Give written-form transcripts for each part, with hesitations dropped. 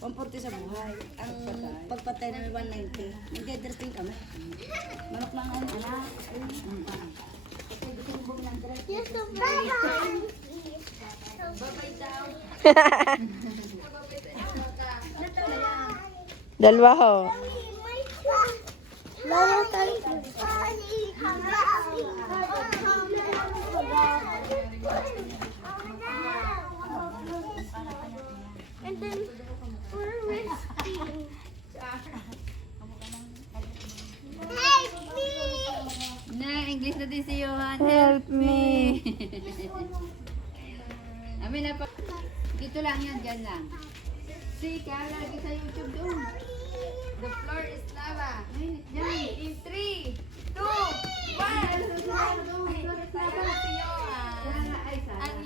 140 sa buhay. Ang pagpatay na 190. Nag-dressing kami. Manok lang ang anak. Kasi gusto mo ng dress. Yes, so bye. Babay daw. Dalawa ho. Lalo tayo. And then, we're resting. Help me! Na, English na din si Johan. Help me. Amin na pa. Dito lang yan, dyan lang. Si, lagi sa YouTube doon. The floor is lava. Yan, in 3, 2, 1. Si Johan. Ang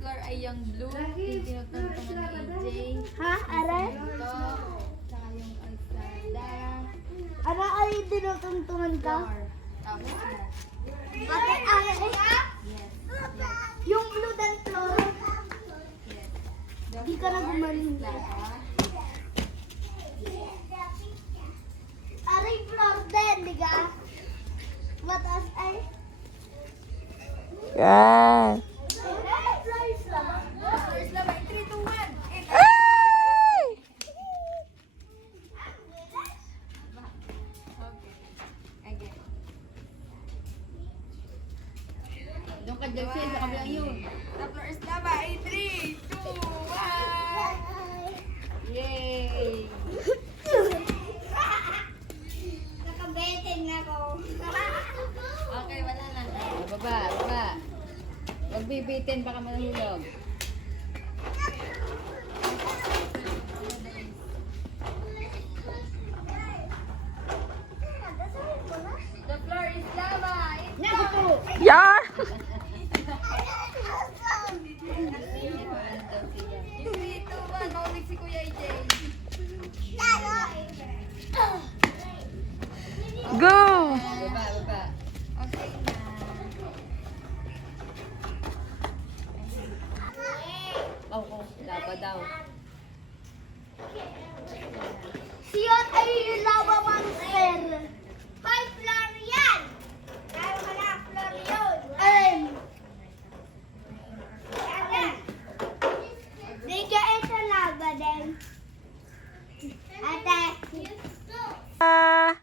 floor ay yung blue. Yung tinutuntungan ni AJ. Ha? Aray? Ito. Tsaka yung kalsada. Ano ay tinutungtungan ka? Floor. Tapos, Ate, aray? yes. Yung blue dan floor. Yes. Di ka na gumaling. Lava. Aray floor din, di ka? Mataas ay? Yan. Floor is lava. Floor is lava. In 3, 2, 1. Ay! Okay. Again. Doon ka dyan sa kabilang yun. The floor is lava. In 3, 2, 1. Yay! Nakabetin na ako. Okay, wala na. Baba, baba. Huwag bibitin, baka mahulog. The floor is lava. In Yan! Yung 3, 2, 1. Maulig si Kuya AJ. Go! Baba, baba. Okay na. Oo, lava daw. Siyon ay lava monster. Five floor yan. Kaya ka na floor yun. Di ka ito lava din. Ate. Ah,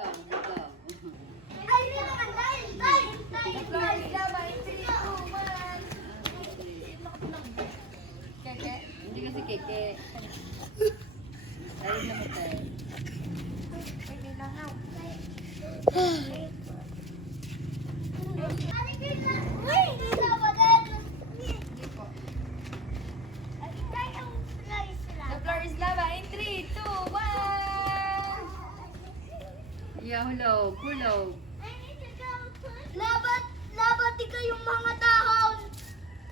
Oh, go. Ay, di naman. Dahil. The floor is lava. In 3, 2, 1. Keke? Hindi kasi keke. Ayun na matay. Uy, di lava din. Hindi po. Ay, tayo ang floor is The lava. floor is lava. In 3, 2, 1. Yeah, hulog. Hulog. Labat di kayong mga dahon.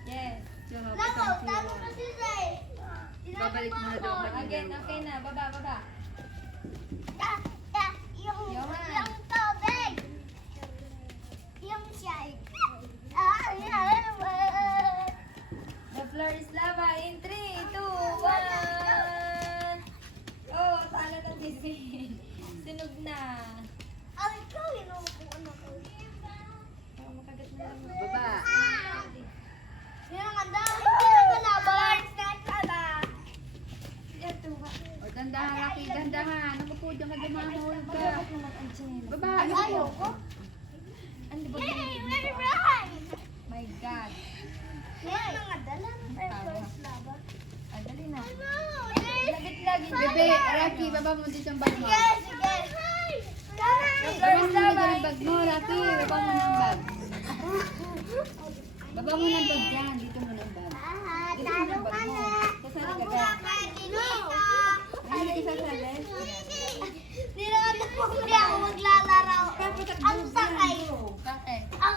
Yes. Yung Labo, talo na si Zay. Babalik mo na doon. Again, okay na. Baba, baba. Yung tubig. Yung siya. The floor is lava in 3, 2, 1. Oh, talo ng gising. Sinog na. Ay, ikaw, inuupuan ako. Oh, makagat na lang. Baba. Yan ang dami pinagalaban. O, dandahan, Rocky. Dandahan. Ano po dyan ka dumahol ka? Baba. Ayaw ko. Ano ba? Yay, we're right. My God. Yan ang dala ng first lava. Ay, dali na. Ano? Lagit-lagit. Bebe, Rocky, baba mo dito ang bag mo. Sige, sige. The floor is lava. Baba mo bag mo, Rocky. Baba mo ng bag. Baba mo ng bag dyan. Dito mo ng bag. Dito mo ng bag mo. Kasali ka ka. Ay, hindi ka sasali. Hindi ako maglalaro. Ang sakay. Bakit? Ang